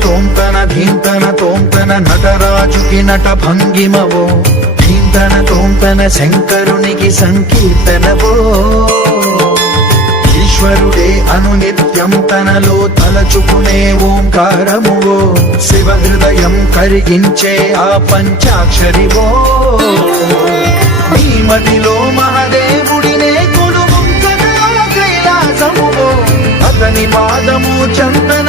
తోంతన ధీంతన తోంతన నటరాజుకి నట భంగిమవో ధీంతన తోంతన శంకరునికి సంకీర్తనవో ఈశ్వరుడే అనునిత్యం తనలో తలచుకునే ఓంకారమువో శివ హృదయం కరిగించే ఆ పంచాక్షరివో నీ మదిలో మహాదేవుడినే కొలువుంకగా కైలాసమువో అతని పాదము చందన